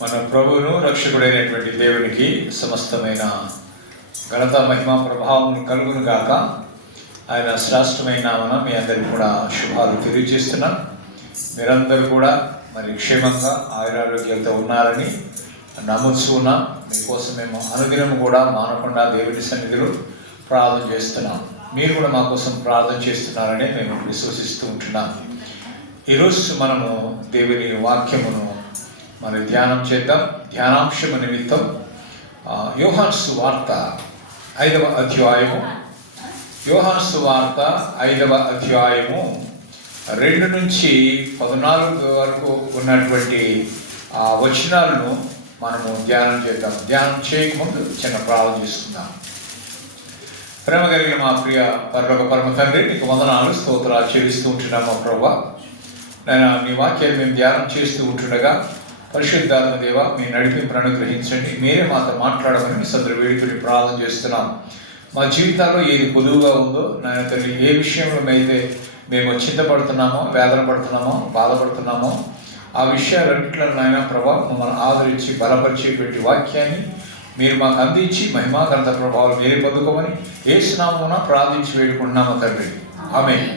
మన ప్రభువును రక్షకుడైనటువంటి దేవునికి సమస్తమైన ఘనత మహిమ ప్రభావం కలుగును గాక. ఆయన శ్రేష్టమైన నామన మీ అందరికీ కూడా శుభాలు తెలియజేస్తున్నాం. మీరందరూ కూడా మరి క్షేమంగా ఆయురారోగ్యాలతో ఉన్నారని నమ్ముతూ ఉన్నాం. మీకోసం మేము అనుదినం కూడా మానకుండా దేవుడి సన్నిధిలో ప్రార్థన చేస్తున్నాం. మీరు కూడా మా కోసం ప్రార్థన చేస్తున్నారని మేము విశ్వసిస్తూ ఉంటున్నాం. ఈరోజు మనము దేవుని వాక్యమును మరి ధ్యానం చేద్దాం. ధ్యానాంశము నిమిత్తం యోహాను సువార్త 5వ అధ్యాయము, యోహాను సువార్త 5వ అధ్యాయము 2 నుంచి 14 వరకు ఉన్నటువంటి వచనాలను మనము ధ్యానం చేద్దాం. ధ్యానం చేయకముందు చిన్న ప్రార్థన చేసుకుందాం. ప్రేమ కలిగిన మా ప్రియ పరమ తండ్రి, నీకు వందనాలు స్తోత్రాలు చెల్లిస్తూ ఉంటున్నాం. మా ప్రభువా, నేను మీ వాక్యాలు మేము ధ్యానం చేస్తూ ఉంటుండగా పరిశుద్ధాత్మ దేవ మీ నడిపింపును అనుగ్రహించండి. మీరే మాతో మాట్లాడమని మీ సందరు వేడుకని ప్రార్థన చేస్తున్నాం. మా జీవితాల్లో ఏది పొదువుగా ఉందో నాయన తల్లి, ఏ విషయంలో అయితే మేము చింతపడుతున్నామో, వేదన పడుతున్నామో, బాధపడుతున్నామో ఆ విషయాలన్నింటిలో నాయన ప్రభావ మమ్మల్ని ఆదరించి బలపరిచేటువంటి వాక్యాన్ని మీరు మాకు అందించి మహిమా ఘనత ప్రభావాలు మీరే పొందుకోమని యేసునామమున ప్రార్థించి వేడుకుంటున్నాము తండ్రి. ఆమేన్.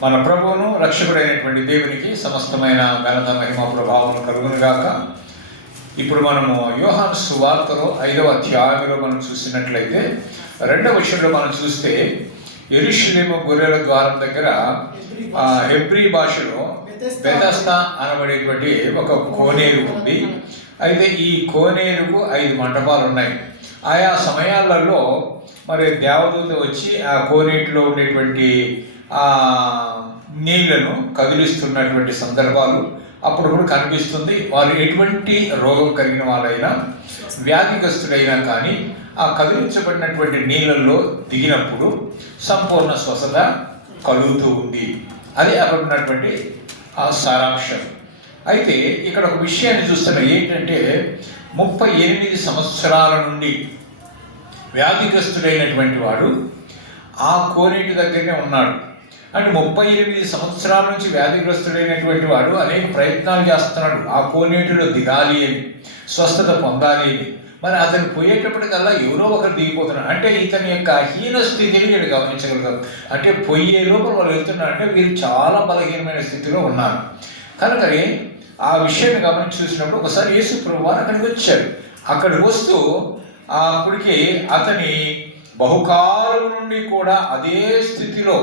మన ప్రభువును రక్షకుడైనటువంటి దేవునికి సమస్తమైన ఘనత మహిమ ప్రభావం కలుగును గాక. ఇప్పుడు మనము యోహాను సువార్తలో 5వ అధ్యాయంలో మనం చూసినట్లయితే 2వ వచనంలో మనం చూస్తే యెరూషలేము గొర్రెల ద్వారం దగ్గర హెబ్రీ భాషలో బెతెస్దా అనబడేటువంటి ఒక కోనేరు ఉంది. అయితే ఈ కోనేరుకు 5 మంటపాలు ఉన్నాయి. ఆయా సమయాలలో మరి దేవదూత వచ్చి ఆ కోనేటిలో ఉండేటువంటి నీళ్లను కదిలిస్తున్నటువంటి సందర్భాలు అప్పుడప్పుడు కనిపిస్తుంది. వారు ఎటువంటి రోగం కలిగిన వాళ్ళైనా, వ్యాధిగ్రస్తుడైనా కానీ ఆ కదిలించబడినటువంటి నీళ్ళల్లో దిగినప్పుడు సంపూర్ణ స్వస్థత కలుగుతూ ఉంది. అది అక్కడ ఉన్నటువంటి సారాంశం. అయితే ఇక్కడ ఒక విషయాన్ని చూస్తున్నాం. ఏంటంటే 38 సంవత్సరాల నుండి వ్యాధిగ్రస్తుడైనటువంటి వాడు ఆ కోనేటి దగ్గరనే ఉన్నాడు. అంటే 38 సంవత్సరాల నుంచి వ్యాధిగ్రస్తుడైనటువంటి వాడు అనేక ప్రయత్నాలు చేస్తున్నాడు ఆ కోనేటిలో దిగాలి అని, స్వస్థత పొందాలి అని. మరి అతను పోయేటప్పటికల్లా ఎవరో ఒకరు దిగిపోతున్నాడు. అంటే ఇతని యొక్క హీన స్థితిని వీడు గమనించగలుగుతారు. అంటే పొయ్యే లోపల వాళ్ళు వెళ్తున్నారు అంటే వీరు చాలా బలహీనమైన స్థితిలో ఉన్నారు. కనుకనే ఆ విషయాన్ని గమనించి చూసినప్పుడు ఒకసారి యేసు ప్రభువు వారు అక్కడికి వచ్చారు. అక్కడికి వస్తూ అప్పటికి అతని బహుకాలం నుండి కూడా అదే స్థితిలో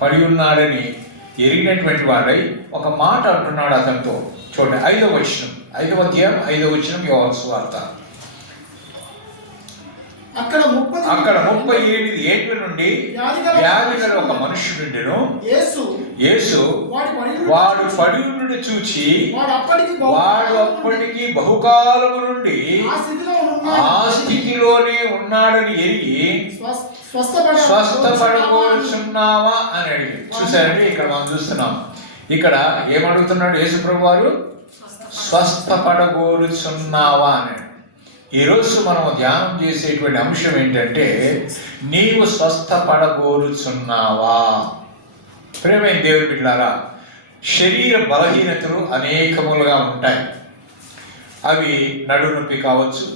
పడి ఉన్నాడని ఎరిగినటువంటి వాడై ఒక మాట అంటున్నాడు అతనితో. చూడండి 5వ వచనం, 5వ అధ్యాయం 5వ వచనం యోహాను సువార్త. అక్కడ 38 ఏళ్ల నుండి వ్యాధి గల ఒక మనుష్యుడుండెను. యేసు వాడు పడి నుండి చూచి వాడు అప్పటికి బహుకాలము నుండి ఆ స్థితిలోనే ఉన్నాడని ఎరిగి స్వస్థపడగోరుచున్నావా అని అడిగి. చూసారండి, ఇక్కడ మనం చూస్తున్నాం. ఇక్కడ ఏమడుగుతున్నాడు యేసు ప్రభు వారు? స్వస్థపడగోరుచున్నావా అని. ఈరోజు మనం ధ్యానం చేసేటువంటి అంశం ఏంటంటే, నీవు స్వస్థపడగోరుచున్నావా? ప్రేమైన దేవుని బిడ్డలారా, శరీర బలహీనతలు అనేకములుగా ఉంటాయి. అవి నడుము నొప్పి కావచ్చు,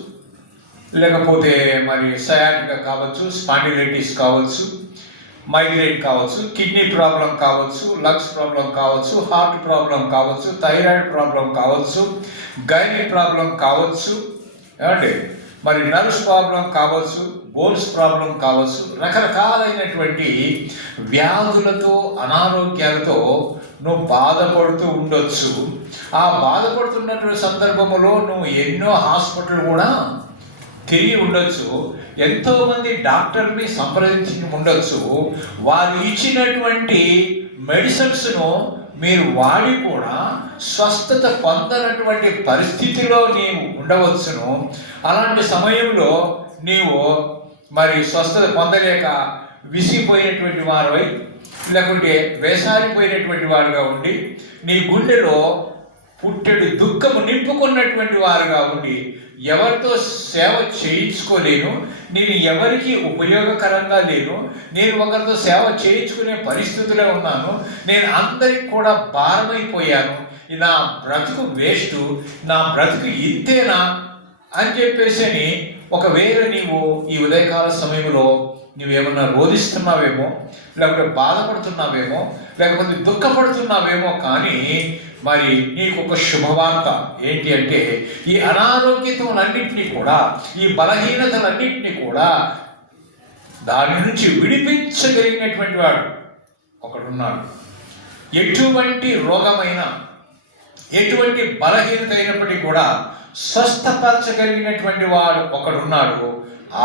లేకపోతే మరి సయాటికా కావచ్చు, స్పాండిలైటిస్ కావచ్చు, మైగ్రేన్ కావచ్చు, కిడ్నీ ప్రాబ్లం కావచ్చు, లంగ్స్ ప్రాబ్లం కావచ్చు, హార్ట్ ప్రాబ్లం కావచ్చు, థైరాయిడ్ ప్రాబ్లం కావచ్చు, గైనిక్ ప్రాబ్లం కావచ్చు, ఏమండి మరి నర్వ్స్ ప్రాబ్లం కావచ్చు, బోన్స్ ప్రాబ్లం కావచ్చు. రకరకాలైనటువంటి వ్యాధులతో, అనారోగ్యాలతో నువ్వు బాధపడుతూ ఉండొచ్చు. ఆ బాధపడుతున్నటువంటి సందర్భంలో నువ్వు ఎన్నో హాస్పిటల్ కూడా తిరిగి ఉండొచ్చు, ఎంతోమంది డాక్టర్ని సంప్రదించి ఉండొచ్చు. వారు ఇచ్చినటువంటి మెడిసిన్స్ను మీరు వాడి కూడా స్వస్థత పొందనటువంటి పరిస్థితిలో నీవు ఉండవచ్చును. అలాంటి సమయంలో నీవు మరి స్వస్థత పొందలేక విసిగిపోయినటువంటి వారివై, లేకుంటే వేసారిపోయినటువంటి వారుగా ఉండి నీ గుండెలో పుట్టెడు దుఃఖము నింపుకున్నటువంటి వారుగా ఉండి ఎవరితో సేవ చేయించుకోలేను, నేను ఎవరికి ఉపయోగకరంగా లేను, నేను ఒకరితో సేవ చేయించుకునే పరిస్థితిలో ఉన్నాను, నేను అందరికి కూడా భారమైపోయాను, నా బ్రతుకు వేస్ట్, నా బ్రతుకు ఇంతేనా అని చెప్పేసి ఒకవేళ నీవు ఈ ఉదయకాల సమయంలో నువ్వేమన్నా రోధిస్తున్నావేమో, లేకపోతే బాధపడుతున్నావేమో, లేకపోతే దుఃఖపడుతున్నావేమో, కానీ మరి నీకు ఒక శుభవార్త ఏంటి అంటే ఈ అనారోగ్యతలన్నింటినీ కూడా, ఈ బలహీనతలన్నింటినీ కూడా దాని నుంచి విడిపించగలిగినటువంటి వాడు ఒకడున్నాడు. ఎటువంటి రోగమైనా, ఎటువంటి బలహీనత అయినప్పటికీ కూడా స్వస్థపరచగలిగినటువంటి వాడు ఒకడున్నాడు.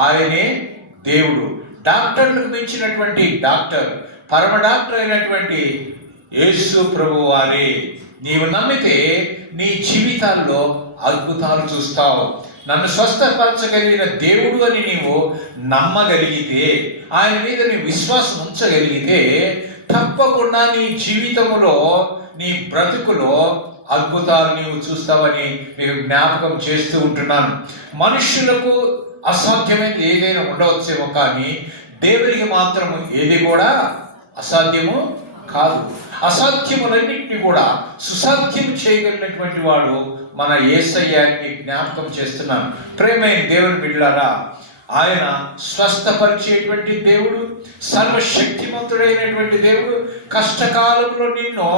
ఆయనే దేవుడు. డాక్టర్లకు మించినటువంటి డాక్టర్, పరమ డాక్టర్ అయినటువంటి యేసు ప్రభు వారే. నీవు నమ్మితే నీ జీవితాల్లో అద్భుతాలు చూస్తావు. నన్ను స్వస్థపరచగలిగిన దేవుడు అని నీవు నమ్మగలిగితే, ఆయన మీద నీ విశ్వాసం ఉంచగలిగితే తప్పకుండా నీ జీవితంలో, నీ బ్రతుకులో అద్భుతాలు నీవు చూస్తావని మీకు జ్ఞాపకం చేస్తూ ఉంటున్నాను. మనుషులకు అసాధ్యమైనది ఏదైనా ఉండవచ్చేమో, కానీ దేవునికి మాత్రము ఏది కూడా అసాధ్యము కాదు. అసాధ్యములన్నింటినీ కూడా సుసాధ్యం చేయగలిగినటువంటి వాడు మన యేసయ్యాన్ని జ్ఞాపకం చేస్తున్నాను. ప్రేమైన దేవుని బిడ్డలారా, ఆయన స్వస్థపరిచేటువంటి దేవుడు, సర్వశక్తిమంతుడైనటువంటి దేవుడు. కష్టకాలంలో నిన్ను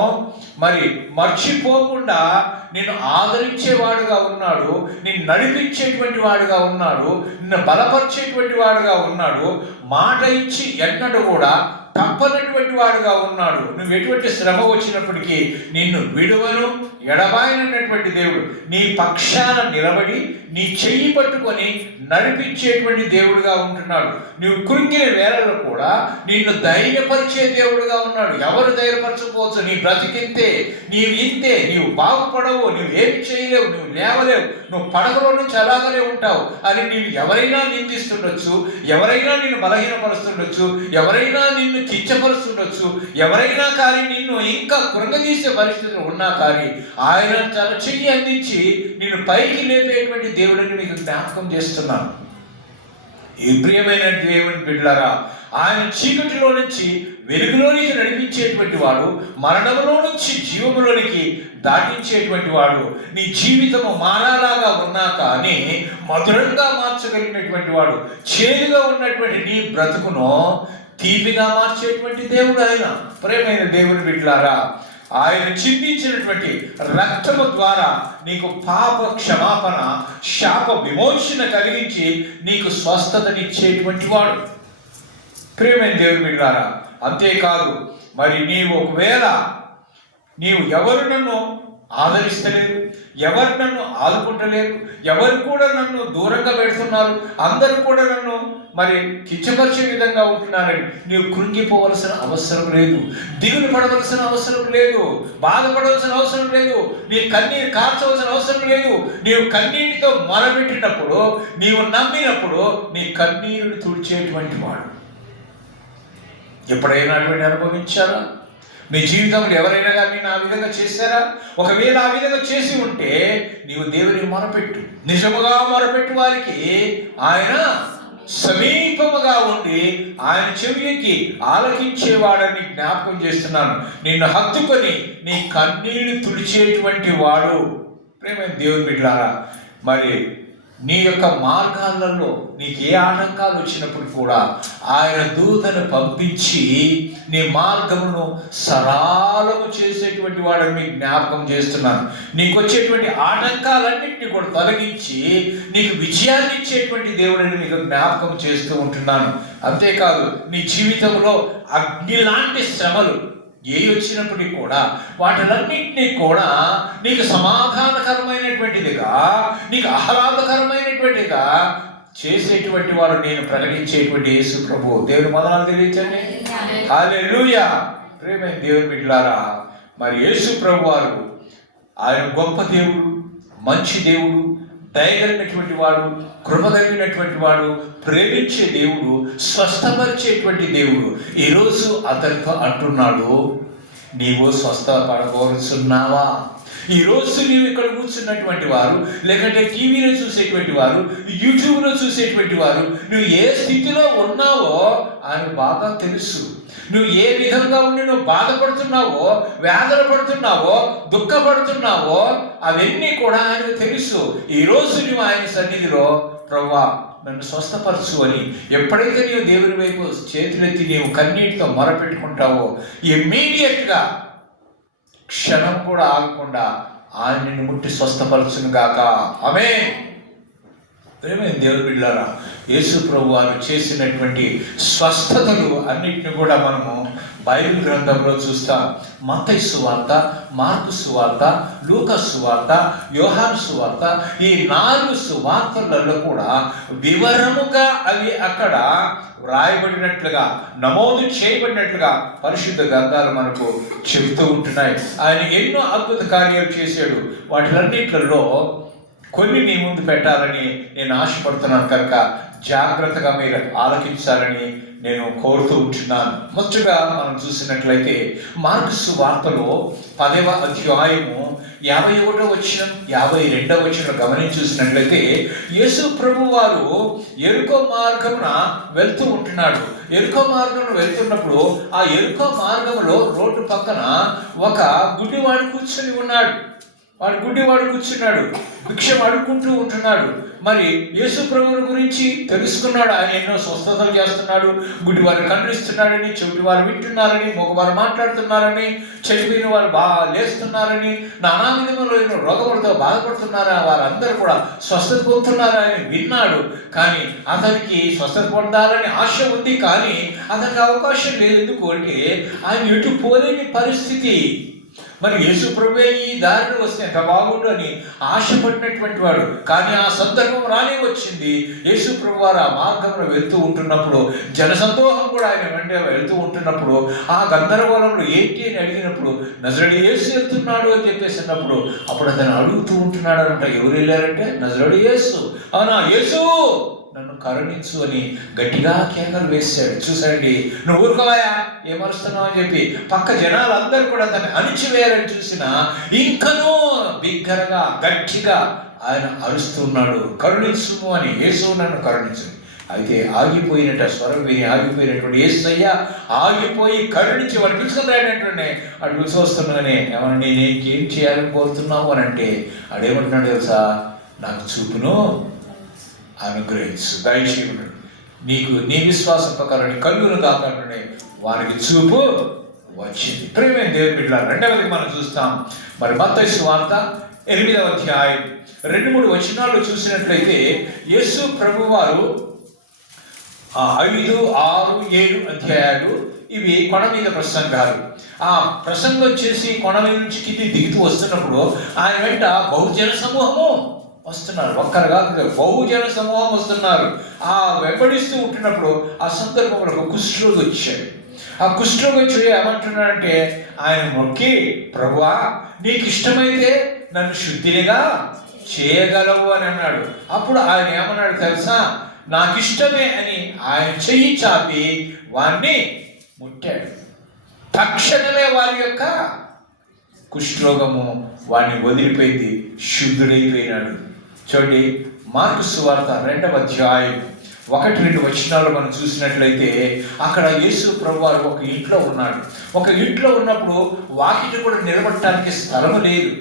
మరి మర్చిపోకుండా నిన్ను ఆదరించేవాడుగా ఉన్నాడు, నిన్ను నడిపించేటువంటి వాడుగా ఉన్నాడు, నిన్ను బలపరిచేటువంటి వాడుగా ఉన్నాడు. మాట ఇచ్చి ఎన్నడూ కూడా తప్పనటువంటి వాడుగా ఉన్నాడు. నువ్వు ఎటువంటి శ్రమ వచ్చినప్పటికీ నిన్ను విడువను, ఎడబాయనటువంటి దేవుడు. నీ పక్షాన నిలబడి నీ చెయ్యి పట్టుకొని నడిపించేటువంటి దేవుడుగా ఉంటున్నాడు. నువ్వు కృంగిన వేళలో కూడా నిన్ను ధైర్యపరిచే దేవుడుగా ఉన్నాడు. ఎవరు ధైర్యపరచకపోవచ్చు, నీ బ్రతికింతే, నీవు ఇంతే, నీవు బాగుపడవు, నువ్వు ఏమి చేయలేవు, నువ్వు లేవలేవు, నువ్వు పడకలో నుంచి అలాగనే ఉంటావు అని నీవు ఎవరైనా నిందిస్తుండొచ్చు, ఎవరైనా నిన్ను బలహీనపరుస్తుండొచ్చు, ఎవరైనా నిన్ను కించపరుస్తుండొచ్చు, ఎవరైనా కానీ నిన్ను ఇంకా కృంగదీసే పరిస్థితులు ఉన్నా కానీ ఆయన తన చెయ్యి అందించి నిన్ను పైకి లేపేటువంటి దేవుడిని మీకు జ్ఞాపకం చేస్తున్నాను. ఈ ప్రియమైన దేవుని బిడ్డలారా, ఆయన చీకటిలో నుంచి వెలుగులోనికి నడిపించేటువంటి వాడు, మరణంలో నుంచి జీవములోనికి దాటించేటువంటి వాడు. నీ జీవితము మారాలాగా ఉన్నా కానీ మధురంగా మార్చగలిగినటువంటి వాడు. చేదుగా ఉన్నటువంటి నీ బ్రతుకును తీపిగా మార్చేటువంటి దేవుడు ఆయన. ప్రియమైన దేవుని బిడ్డలారా, ఆయన చిందించినటువంటి రక్తము ద్వారా నీకు పాప క్షమాపణ, శాప విమోచన కలిగించి నీకు స్వస్థతనిచ్చేటువంటి వాడు. ప్రియమైన దేవుని బిడ్డలారా, అంతేకాదు మరి నీవు ఒకవేళ ఎవరు నన్ను ఆదరిస్తలేరు, ఎవరు నన్ను ఆదుకుంటలేరు, ఎవరు కూడా నన్ను దూరంగా పెడుతున్నారు, అందరూ కూడా నన్ను మరి కించపరిచే విధంగా ఉంటున్నారని నీవు కృంగిపోవలసిన అవసరం లేదు, దిగులు పడవలసిన అవసరం లేదు, బాధపడవలసిన అవసరం లేదు, నీ కన్నీరు కార్చవలసిన అవసరం లేదు. నీవు కన్నీటితో మొరపెట్టినప్పుడు, నీవు నమ్మినప్పుడు నీ కన్నీరుని తుడిచేటువంటి వాడు. ఎప్పుడైనా అటువంటి అనుభవించారా? మీ జీవితంలో ఎవరైనా కానీ ఆ విధంగా చేశారా? ఒకవేళ ఆ విధంగా చేసి ఉంటే నీవు దేవునికి మొరపెట్టు. నిజముగా మొరపెట్టు వారికి ఆయన సమీపముగా ఉండి ఆయన చెవికి ఆలకించేవాడని జ్ఞాపకం చేస్తున్నాను. నిన్ను హత్తుకొని నీ కన్నీళ్లు తుడిచేటువంటి వాడు. ప్రేమైన దేవుని బిడ్డలారా, మరి నీ యొక్క మార్గాలలో నీకు ఏ ఆటంకాలు వచ్చినప్పుడు కూడా ఆయన దూతను పంపించి నీ మార్గమును సరళము చేసేటువంటి వాడని మీకు జ్ఞాపకం చేస్తున్నాను. నీకు వచ్చేటువంటి ఆటంకాలన్నింటినీ కూడా తొలగించి నీకు విజయాన్ని ఇచ్చేటువంటి దేవుడిని మీకు జ్ఞాపకం చేస్తూ ఉంటున్నాను. అంతేకాదు నీ జీవితంలో అగ్ని లాంటి శ్రమలు ఏ వచ్చినప్పటికీ కూడా వాటిలన్నింటినీ కూడా నీకు సమాధానకరమైనటువంటిదిగా, నీకు ఆహ్లాదకరమైనటువంటిగా చేసేటువంటి వాడు నేను ప్రకటించేటువంటి యేసు ప్రభు. దేవుని వందనాలు తెలియచండి. హల్లెలూయా. ప్రియమైన దేవుని బిడ్డలారా, మరి యేసు ప్రభు వారు ఆయన గొప్ప దేవుడు, మంచి దేవుడు, దయగలిగినటువంటి వాడు, కృప కలిగినటువంటి వాడు, ప్రేమించే దేవుడు, స్వస్థపరిచేటువంటి దేవుడు. ఈరోజు అతనితో అంటున్నాడు, నీవు స్వస్థపడబోతున్నావా? ఈరోజు నీవు ఇక్కడ కూర్చున్నటువంటి వారు, లేకంటే టీవీలో చూసేటువంటి వారు, యూట్యూబ్లో చూసేటువంటి వారు, నువ్వు ఏ స్థితిలో ఉన్నావో ఆయన బాగా తెలుసు. నువ్వు ఏ విధంగా ఉండి నువ్వు బాధపడుతున్నావో, వేదన పడుతున్నావో, దుఃఖపడుతున్నావో అవన్నీ కూడా ఆయనకు తెలుసు. ఈరోజు నువ్వు ఆయన సన్నిధిలో ప్రభువా నన్ను స్వస్థపరచు అని ఎప్పుడైతే నీవు దేవుని వైపు చేతులెత్తి నీవు కన్నీటితో మొరపెట్టుకుంటావో ఇమ్మీడియట్గా క్షణం కూడా ఆగకుండా ఆయన నిన్ను ముట్టి స్వస్థపరచును గాక. ఆమేన్. ప్రేమైన దేవుని బిడ్డలారా, యేసు ప్రభు వారు చేసినటువంటి స్వస్థతలు అన్నిటిని కూడా మనము బైబిల్ గ్రంథంలో చూస్తాం. మత్తయి సువార్త, మార్కు సువార్త, లూకా సువార్త, యోహాను సువార్త, ఈ 4 సువార్తలలో కూడా వివరముగా అవి అక్కడ వ్రాయబడినట్లుగా, నమోదు చేయబడినట్లుగా పరిశుద్ధ గ్రంథాలు మనకు చెబుతూ ఉంటున్నాయి. ఆయన ఎన్నో అద్భుత కార్యాలు చేశాడు. వాటిలన్నిట్లలో కొన్ని మీ ముందు పెట్టాలని నేను ఆశపడుతున్నాను కనుక జాగ్రత్తగా మీరు ఆలకించాలని నేను కోరుతూ ఉంటున్నాను. మొదటగా మనం చూసినట్లయితే మార్కు సువార్తలో 10వ అధ్యాయము 51వ వచనం 52వ వచనం గమనించి చూసినట్లయితే యేసు ప్రభు వారు యెరికో మార్గమున వెళ్తూ ఉంటున్నాడు. యెరికో మార్గమున వెళ్తున్నప్పుడు ఆ యెరికో మార్గములో రోడ్డు పక్కన ఒక గుడ్డివాడు కూర్చొని ఉన్నాడు. గుడ్డివాడు కూర్చున్నాడు, భిక్షం అడుక్కుంటూ ఉంటున్నాడు. మరి యేసు ప్రభువుని గురించి తెలుసుకున్నాడు. ఆయన ఎన్నో స్వస్థతలు చేస్తున్నాడు, గుడ్డివారు కన్నుస్తున్నాడని, చెవిటి వారు వింటున్నారని, మగవారు మాట్లాడుతున్నారని, చనిపోయిన వారు లేస్తున్నారని, నానా విధములైన రోగములతో బాధపడుతున్నారా వారందరూ కూడా స్వస్థత పొందుతున్నారా అని విన్నాడు. కానీ అతనికి స్వస్థత పొందాలని ఆశ ఉంది, కానీ అతనికి అవకాశం లేదు. ఎందుకు అంటే ఆయన ఎటు పోలేని పరిస్థితి. మరి యేసు ప్రభువే ఈ దారిలో వస్తే ఎంత బాగుండు అని ఆశపడినటువంటి వాడు. కానీ ఆ సందర్భం రానే వచ్చింది. యేసు ప్రభు వారు ఆ మార్గంలో వెళ్తూ ఉంటున్నప్పుడు, జనసందోహం కూడా ఆయన వెంట వెళ్తూ ఉంటున్నప్పుడు, ఆ గందరగోళంలో ఏంటి అని అడిగినప్పుడు నజరేయుడు యేసు వెళ్తున్నాడు అని చెప్పేసినప్పుడు అప్పుడు అతను అడుగుతూ ఉంటున్నాడు అంట. ఎవరు వెళ్ళారంటే నజరేయుడు యేసు. అవునా, యేసు నన్ను కరుణించు అని గట్టిగా కేకలు వేశాడు. చూసాడండి, నువ్వు ఊరుకోవాయా, ఏమరుస్తున్నావు అని చెప్పి పక్క జనాలందరూ కూడా దాన్ని అణిచివేయాలని చూసినా ఇంకనూ బిగ్గరగా గట్టిగా ఆయన అరుస్తున్నాడు, కరుణించుము అని, యేసు నన్ను కరుణించు. అయితే ఆగిపోయినట్టు స్వరం విని ఆగిపోయినటువంటి యేసయ్య ఆగిపోయి కరుణించి వాడు పిలుచుకుని రాయనట్టునే అటు పిలిచి వస్తున్నానే. ఏమన్నా నేనేం చేయాలని కోరుతున్నావు అని అంటే అడేమంటున్నాడు తెలుసా, నాకు చూపును అనుగ్రహించు, దయచేయుడు, నీకు నీ విశ్వాసం ప్రకారం కలుగును కాకుండా వారికి చూపు వచ్చింది. ప్రేమైన దేవుని బిడ్డలారా, రెండవది మనం చూస్తాం. మరి మత్తయి సువార్త 8వ అధ్యాయం 2-3 వచనాలు చూసినట్లయితే యేసు ప్రభు వారు 5, 6, 7 అధ్యాయాలు ఇవి కొండ మీద ప్రసంగాలు. ఆ ప్రసంగం చేసి కొండ మీద నుంచి కింది దిగుతూ వస్తున్నప్పుడు ఆయన వెంట బహుజన సమూహము వస్తున్నారు. ఒక్కరు కాదు, బహుజన సమూహం వస్తున్నారు. ఆ వెంబడిస్తూ ఉంటున్నప్పుడు ఆ సందర్భంలో ఒక కుష్ఠరోగి వచ్చాడు. ఆ కుష్ఠరోగి వచ్చి ఏమంటున్నాడంటే ఆయన మొక్కి, ప్రభువా నీకు ఇష్టమైతే నన్ను శుద్ధినిగా చేయగలవు అని అన్నాడు. అప్పుడు ఆయన ఏమన్నాడు తెలుసా, నాకు ఇష్టమే అని ఆయన చెయ్యి చాపి వారిని ముట్టాడు. తక్షణమే వారి యొక్క కుష్ఠరోగము వాడిని వదిలిపోయింది, శుద్ధుడైపోయినాడు. చూడండి, మార్కు సువార్త 2వ అధ్యాయం 1-2 వచనాలు మనం చూసినట్లయితే అక్కడ యేసు ప్రభు వారు ఒక ఇంట్లో ఉన్నాడు. ఒక ఇంట్లో ఉన్నప్పుడు వాకిటి కూడా నిలబడటానికి స్థలము లేదు.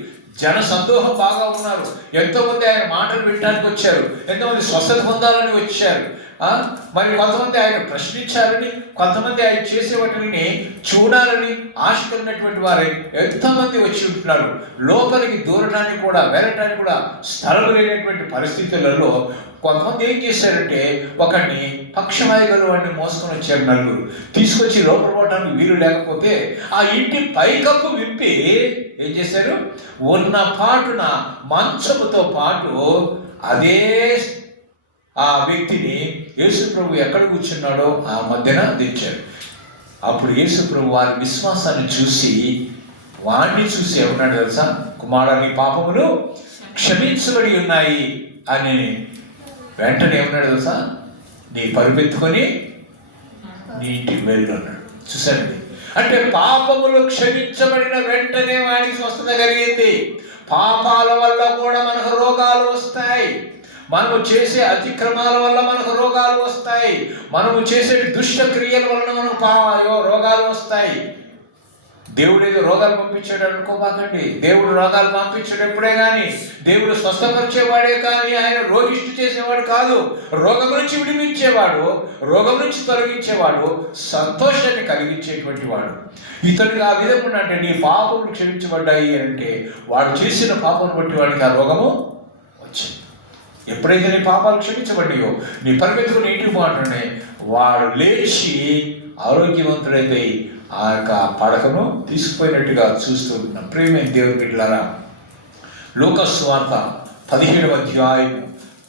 జన సందోహం బాగా ఉన్నారు. ఎంతోమంది ఆయన మాటలు వినడానికి వచ్చారు, ఎంతోమంది స్వస్థత పొందాలని వచ్చారు. మరి కొంతమంది ఆయన ప్రశ్నించాలని, కొంతమంది ఆయన చేసే వాటిని చూడాలని ఆశపడినటువంటి వారు ఎంతోమంది వచ్చి ఉంటున్నారు. లోపలికి దూరడానికి కూడా వెళ్ళటానికి కూడా స్థలం లేనటువంటి పరిస్థితులలో కొంతమంది ఏం చేశారంటే ఒకడిని పక్షవాయుగల వాడిని మోసుకొని వచ్చారు. నలుగురు తీసుకొచ్చి లోపల పోవడానికి వీలు లేకపోతే ఆ ఇంటి పైకప్పు విప్పి ఏం చేశారు, ఉన్న పాటున మంచముతో పాటు అదే ఆ వ్యక్తిని యేసు ప్రభు ఎక్కడ కూర్చున్నాడో ఆ మధ్యన దించారు. అప్పుడు యేసు ప్రభు వారి విశ్వాసాన్ని చూసి వాడిని చూసి ఏమన్నాడు తెలుసా, కుమారుడా నీ పాపములు క్షమించబడి ఉన్నాయి అని వెంటనే ఏమన్నాడు తెలుసా, నీ పరుపెత్తుకొని నీ ఇంటికి వెళ్ళు అన్నాడు. చూసారండి, అంటే పాపములు క్షమించబడిన వెంటనే వాడికి స్వస్థత కలిగింది. పాపాల వల్ల కూడా మనకు రోగాలు వస్తాయి. మనము చేసే అతిక్రమాల వల్ల మనకు రోగాలు వస్తాయి. మనము చేసే దుష్ట క్రియల వల్ల మనకు రోగాలు వస్తాయి. దేవుడు ఏదో రోగాలు పంపించాడు అనుకోబాకండి. దేవుడు రోగాలు పంపించాడు ఎప్పుడే కానీ. దేవుడు స్వస్థపరిచేవాడే కానీ ఆయన రోగిష్టి చేసేవాడు కాదు. రోగం నుంచి విడిపించేవాడు, రోగం నుంచి తొలగించేవాడు, సంతోషాన్ని కలిగించేటువంటి వాడు. ఇతనికి ఆ విధంగా అంటే నీ పాపములు క్షమించబడ్డాయి అంటే వాడు చేసిన పాపం బట్టి వాడికి ఆ రోగము వచ్చింది. ఎప్పుడైతే నీ పాపాలు క్షమించబడ్డాయో నీ పరిమితులు ఇంటికి మాటనే వాడు లేచి ఆరోగ్యవంతుడైతే ఆ యొక్క పడకను తీసుకుపోయినట్టుగా చూస్తూ ఉన్నాం. ప్రియమైన దేవుని బిడ్డలారా, లూకాసు సువార్త 17వ అధ్యాయం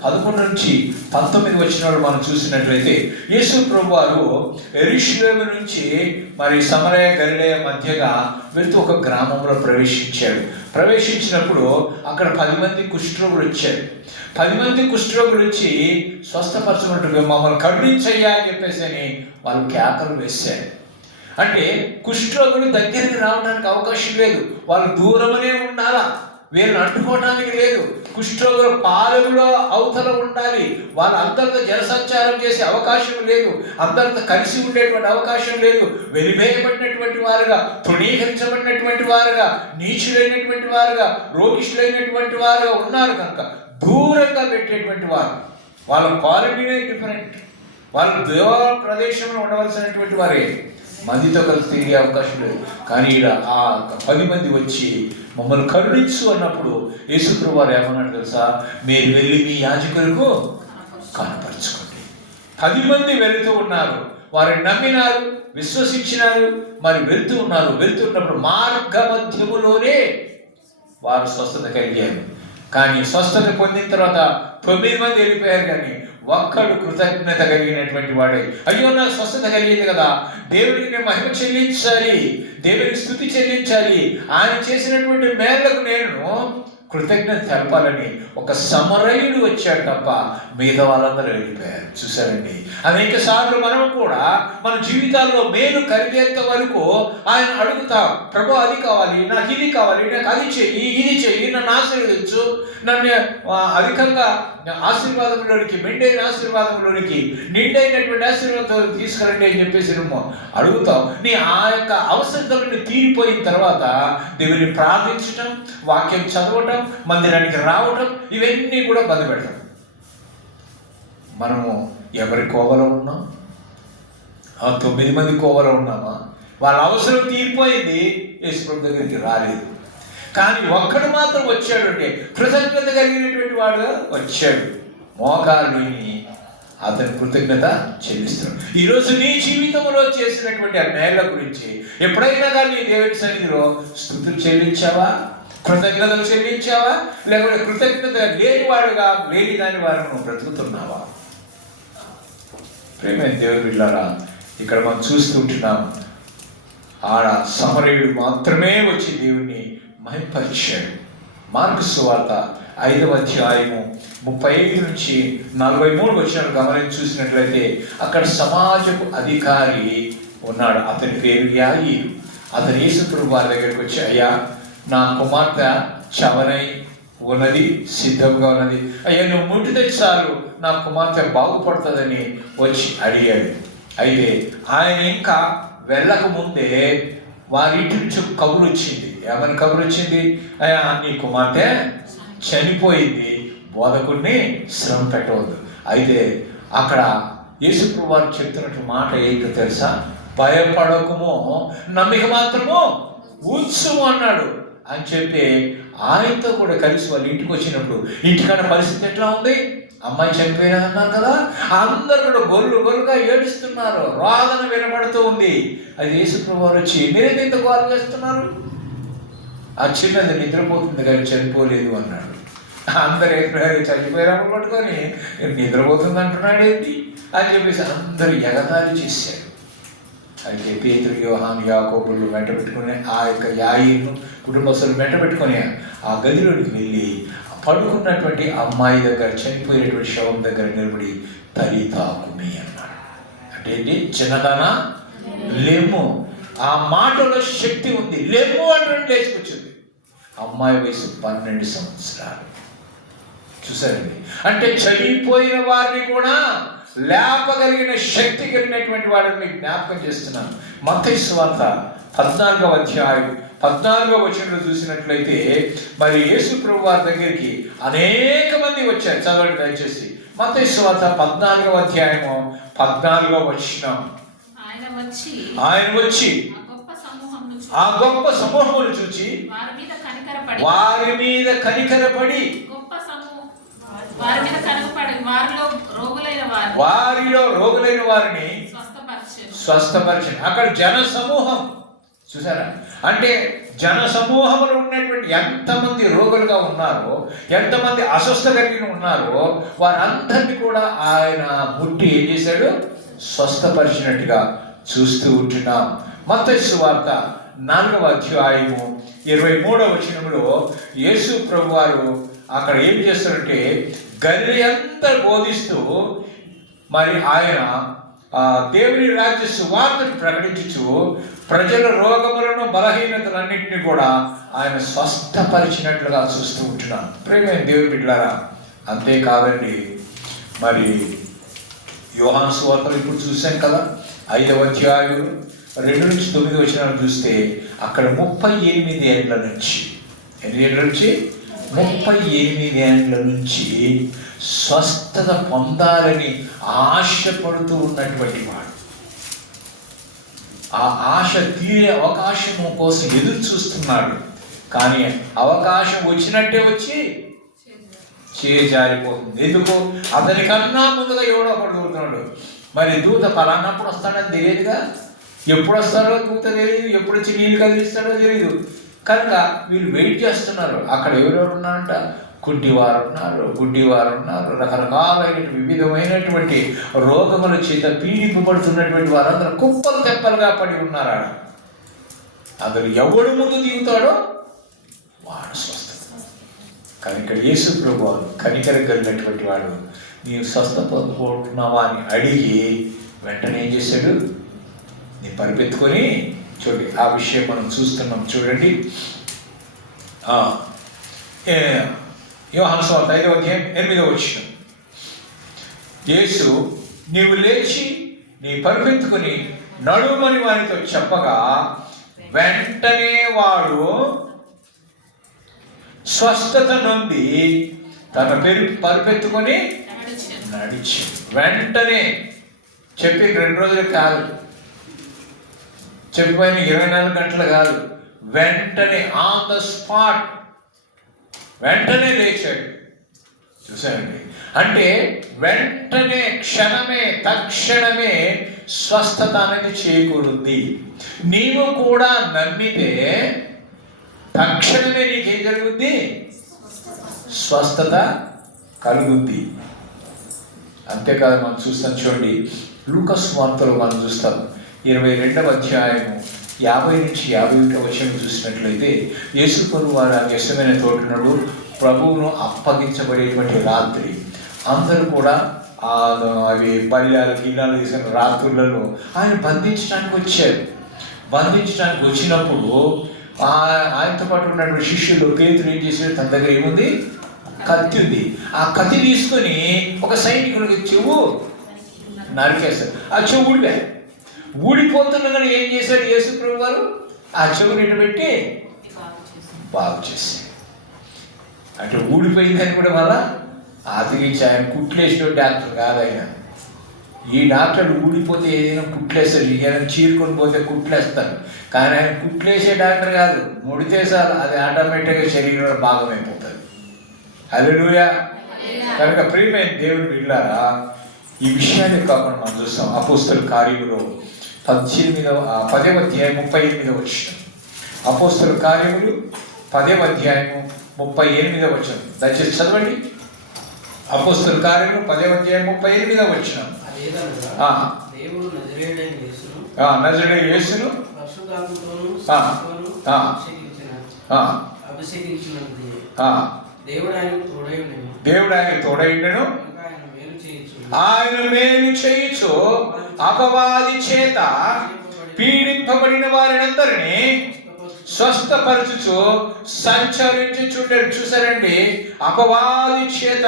11 నుంచి 19 వచనాలు మనం చూసినట్లయితే యేసు ప్రభువారు యెరూషలేము నుంచి మరి సమరయ గలిలయ మధ్యగా వెళ్తూ ఒక గ్రామంలో ప్రవేశించినప్పుడు అక్కడ 10 మంది కుష్ఠరోగులు వచ్చారు. 10 మంది కుష్ఠరోగులు వచ్చి స్వస్థపరచబట్టుగా మమ్మల్ని కరుణించయ్యా అని చెప్పేసి అని వాళ్ళు కేకలు వేశారు. అంటే కుష్ఠరోగులు దగ్గరికి రావడానికి అవకాశం లేదు, వాళ్ళు దూరమనే ఉండాలా, వీళ్ళని అంటుకోవడానికి లేదు. కుష్ఠరోగుల పాలెంలో అవతల ఉండాలి. వాళ్ళ అందరితో జనసంచారం చేసే అవకాశం లేదు, అందరితో కలిసి ఉండేటువంటి అవకాశం లేదు. వెలివేయబడినటువంటి వారుగా, తృణీకరించబడినటువంటి వారుగా, నీచులైనటువంటి వారుగా, రోగిష్ఠులైనటువంటి వారుగా ఉన్నారు కనుక దూరంగా పెట్టేటువంటి వారు. వాళ్ళ క్వాలిటీనే డిఫరెంట్. వాళ్ళు దేవ ప్రదేశంలో ఉండవలసినటువంటి వారే, మందితో కలిసి తిరిగే అవకాశం లేదు. కానీ ఇక్కడ ఆ 10 మంది వచ్చి మమ్మల్ని కరుణించు అన్నప్పుడు యేసుప్రభువు వారు ఏమన్నాడు తెలుసా? మీరు వెళ్ళి మీ యాజకులకు కనపరచుకోండి. 10 మంది వెళుతూ ఉన్నారు, వారిని నమ్మినారు, విశ్వసించినారు, మరి వెళ్తున్నప్పుడు మార్గ మధ్యములోనే వారు స్వస్థత కలిగారు. కానీ స్వస్థత పొందిన తర్వాత 9 మంది వెళ్ళిపోయారు. కానీ ఒక్కడు కృతజ్ఞత కలిగినటువంటి వాడే, అయ్యో నాకు స్వస్థత కలిగింది కదా, దేవుడికి నేను మహిమ చెల్లించాలి, దేవుడికి స్తుతి చెల్లించాలి, ఆయన చేసినటువంటి మేళ్లకు నేను కృతజ్ఞత తెలపాలని ఒక సమరయుడు వచ్చాడు తప్ప మిగతా వాళ్ళందరూ వెళ్ళిపోయారు. చూసారండి, అనేక సార్లు మనం కూడా మన జీవితాల్లో మేలు కలిగేంత వరకు ఆయన అడుగుతాం, ప్రభు అది కావాలి, నాకు ఇది కావాలి, నాకు అది చెయ్యి, ఇది చెయ్యి, నన్ను ఆశీర్వదించు, నన్ను అధికంగా ఆశీర్వాదంలోనికి, మెండైన ఆశీర్వాదంలోనికి, నిండైనటువంటి ఆశీర్వాదంలో తీసుకురండి అని చెప్పేసి నువ్వు అడుగుతావు. నీ ఆ యొక్క అవసరతలను తీరిపోయిన తర్వాత దేవుని ప్రార్థించటం, వాక్యం చదవటం, మందిరానికి రావటం, ఇవన్నీ కూడా బంద్ పెడతాం. మనము ఎవరి కోవలో ఉన్నాం? 9 మంది కోవలో ఉన్నామా? వాళ్ళ అవసరం తీరిపోయింది, యేసుప్రభు దగ్గరికి రాలేదు. కానీ ఒక్కడు మాత్రం వచ్చాడు, అంటే కృతజ్ఞత కలిగినటువంటి వాడు వచ్చాడు, మోకాలుని అతని కృతజ్ఞత చెల్లిస్తున్నాడు. ఈరోజు నీ జీవితంలో చేసినటువంటి ఆ మేళ్ల గురించి ఎప్పుడైనా కానీ దేవుడి సన్నిధిలో స్తుతులు చెల్లించావా? కృతజ్ఞతలు చెల్లించావా? లేకపోతే కృతజ్ఞత లేని దాని వారిని నువ్వు బ్రతుకుతున్నావా? ప్రేమైన దేవుని బిడ్డలారా, ఇక్కడ మనం చూస్తుంటున్నాం, ఆడ సమరయుడు మాత్రమే వచ్చి దేవుణ్ణి మహింపరిచాడు. మార్కు సువార్త 5వ అధ్యాయము 35 నుంచి 43 వచనాలు గమనించి చూసినట్లయితే అక్కడ సమాజపు అధికారి ఉన్నాడు. అతని పేరు యాయీరు. అతను యేసుప్రభువు వారి దగ్గరికి వచ్చి, అయ్యా నా కుమార్తె చవనై ఉన్నది, సిద్ధంగా ఉన్నది, అయ్యా నువ్వు ముట్టితే చాలు నా కుమార్తె బాగుపడుతుందని వచ్చి అడిగాడు. అయితే ఆయన ఇంకా వెళ్ళక ముందే వారి ఇంటి నుంచి కబురు వచ్చింది. ఏమని కబురు వచ్చింది? అయ్యా నీ కుమార్తె చనిపోయింది, బోధకుడిని శ్రమ పెట్టవద్దు. అయితే అక్కడ యేసుప్రభువు వారు చెప్తున్నట్టు మాట ఏంటో తెలుసా? భయపడకము, నమ్మిక మాత్రము ఉంచుము అన్నాడు అని చెప్పి ఆయనతో కూడా కలిసి వాళ్ళ ఇంటికి వచ్చినప్పుడు ఇంటికాడ పరిస్థితి ఎట్లా ఉంది? అమ్మాయి చనిపోయినదన్నారు కదా, అందరు కూడా గొర్రుగా ఏడుస్తున్నారు, రోదన వినపడుతూ ఉంది. అది యేసుప్రభువు వారు వచ్చి, మీరేది ఇంత గోల చేస్తున్నారు? ఆ చిన్నది నిద్రపోతుంది కానీ చనిపోలేదు అన్నాడు. అందరు చనిపోయారు పట్టుకొని నిద్రపోతుంది అంటున్నాడు ఏంటి అని చెప్పేసి అందరూ ఎగతాళి చేశారు. అయితే పేతురు, యోహాను, యాకోబులు వెంట పెట్టుకుని ఆ యొక్క యాయీరును కుటుంబస్తులు వెంట పెట్టుకుని ఆ గదిలోకి వెళ్ళి పడుకున్నటువంటి అమ్మాయి దగ్గర, చనిపోయినటువంటి శవం దగ్గర నిలబడి తలితా కుమి అన్నాడు. అంటే ఏంటి? చిన్నదానా లెమ్ము. ఆ మాటలో శక్తి ఉంది. లెమ్ము అంటే లేచుకొచ్చింది. అమ్మాయి వయసు 12 సంవత్సరాలు. చూసారండి, అంటే చనిపోయిన వారిని కూడా లేపగలిగిన శక్తి కలిగినటువంటి వాడిని జ్ఞాపకం చేస్తున్నాను. మత్తయి సువార్త 14వ అధ్యాయం 14వ వచనంలో చూసినట్లయితే మరి యేసు ప్రభు వారి దగ్గరికి అనేక మంది వచ్చారు. చదవండి దయచేసి. మత్తయి సువార్త 14వ అధ్యాయము 14వ వచనం. ఆయన వచ్చి ఆ గొప్ప సమూహమును చూచి వారి మీద కనికరపడి వారిలో రోగులైన వారిని స్వస్థపరిచండి. అక్కడ జన సమూహం చూసారా, అంటే జన సమూహంలో ఉన్నటువంటి ఎంతమంది రోగులుగా ఉన్నారో, ఎంతమంది అస్వస్థ కలిగి ఉన్నారో వారందరినీ కూడా ఆయన ముట్టి ఏం చేశాడు, స్వస్థపరిచినట్టుగా చూస్తూ ఉంటున్నాం. మత్తయి సువార్త 4వ అధ్యాయము 23వ వచనంలో యేసు ప్రభు వారు అక్కడ ఏం చేస్తారంటే గలిలయ అంతా బోధిస్తూ మరి ఆయన దేవుని రాజ్య సువార్తను ప్రకటించుచు ప్రజల రోగములను బలహీనతలన్నింటినీ కూడా ఆయన స్వస్థపరిచినట్లుగా చూస్తూ ఉంటున్నాం. ప్రేమైన దేవుని బిడ్డలారా, అంతేకాదండి, మరి యోహాను సువార్తలు ఇప్పుడు చూసాం కదా, 5వ అధ్యాయం 2 నుంచి 9 వచనాలు చూస్తే అక్కడ 38 ఏళ్ల నుంచి, ఎన్ని ఏళ్ళ నుంచి, 38 ఏళ్ల నుంచి స్వస్థత పొందాలని ఆశపడుతూ ఉన్నటువంటి వాడు, ఆ ఆశ తీరే అవకాశం కోసం ఎదురు చూస్తున్నాడు. కానీ అవకాశం వచ్చినట్టే వచ్చి చేజారిపోతుంది. ఎందుకు? అతనికన్నా ముందుగా ఎవడో ఒకడు దూరుతున్నాడు. మరి దూత పలానప్పుడు వస్తాడని తెలియదుగా, ఎప్పుడు వస్తాడో దూత తెలియదు, ఎప్పుడు వచ్చి నీళ్ళు కదిలిస్తాడో తెలియదు. కనుక వీళ్ళు వెయిట్ చేస్తున్నారు. అక్కడ ఎవరెవరు ఉన్నారంట, గుడ్డివారు ఉన్నారు, రకరకాలైన వివిధమైనటువంటి రోగముల చేత పీడింపబడుతున్నటువంటి వారందరూ కుప్పలు తెప్పలుగా పడి ఉన్నారు. అందులో ఎవడు ముందు దిగుతాడో వాడు స్వస్థత. కానీ ఇక్కడ యేసు ప్రభు కనికరం కలిగినటువంటి వాడు, నీవు స్వస్థపడుతున్నావా అని అడిగి వెంటనే ఏం చేశాడు, నీ పరిపెత్తుకొని చూడండి. ఆ విషయం మనం చూస్తున్నాం. చూడండి, యోహాను సువార్త 5వ అధ్యాయం 8వ వచనం. యేసు నీవు లేచి నీ పరిపెత్తుకొని నడుమని వారితో చెప్పగా వెంటనే వాడు స్వస్థత నుండి తన పరిపెత్తుకొని నడిచి, వెంటనే చెప్పి 2 రోజులు కాదు, చెప్పిపోయిన 24 గంటలు కాదు, వెంటనే ఆన్ ద స్పాట్ వెంటనే లేచాడు. చూసానండి, అంటే వెంటనే క్షణమే తక్షణమే స్వస్థత అనేది చేకూరుంది. నీవు కూడా నమ్మితే తక్షణమే నీకేం జరుగుద్ది, స్వస్థత కలుగుద్ది. అంతేకాదు, మనం చూస్తాం చూడండి, లూకా సువార్తలో మనం చూస్తాం 22వ అధ్యాయము 50 నుంచి 51వ వచనం చూసినట్లయితే యేసు ప్రభు వారు ఆ వ్యసమైన తోటనుడు ప్రభువును అప్పగించబడేటువంటి రాత్రి అందరూ కూడా అవి పల్లెలు గిల్లాలు తీసిన రాత్రులలో ఆయన బంధించడానికి వచ్చారు. బంధించడానికి వచ్చినప్పుడు ఆయనతో పాటు ఉన్నటువంటి శిష్యులు పేతురు ఏం చేశారు, తన దగ్గర ఏముంది, కత్తి ఉంది. ఆ కత్తి తీసుకొని ఒక సైనికుడికి చెవు నరికేశారు. ఆ చెవు ఊడిపోతున్నదని ఏం చేశాడు యేసు ప్రభు వారు, ఆ చెవుని పెట్టి బాగు చేశారు. అంటే ఊడిపోయిందని కూడా మళ్ళా అతికించి, ఆయన కుట్లేసిన డాక్టర్ కాదు ఆయన. ఈ డాక్టర్లు ఊడిపోతే ఏదైనా కుట్లేస్తారు, ఏదైనా చీరుకొని పోతే కుట్లేస్తారు. కానీ ఆయన కుట్లేసే డాక్టర్ కాదు, ముడితే సార్ అది ఆటోమేటిక్గా శరీరంలో భాగం అయిపోతుంది. హల్లెలూయా. కనుక ప్రియమైన దేవుని బిడ్డలారా, ఈ విషయాన్ని కాకుండా మనం చూస్తాం అపోస్తలుల కార్యములో 10వ అధ్యాయం 38వ వచనం. అపోస్తలుల కార్యములు 10వ అధ్యాయము 38వ వచనం. దయచేసి చదవండి. అపోస్తలుల కార్యములు 10వ అధ్యాయం 38వ వచనం. నజరేయుడైన యేసును దేవుడు ఆయన తోడైండెను, ఆయన మేలు చేయుచు అపవాది చేత పీడింపబడిన వారినందరినీ స్వస్థపరచుచు సంచరించుచుండెను. చూసారండి, అపవాది చేత,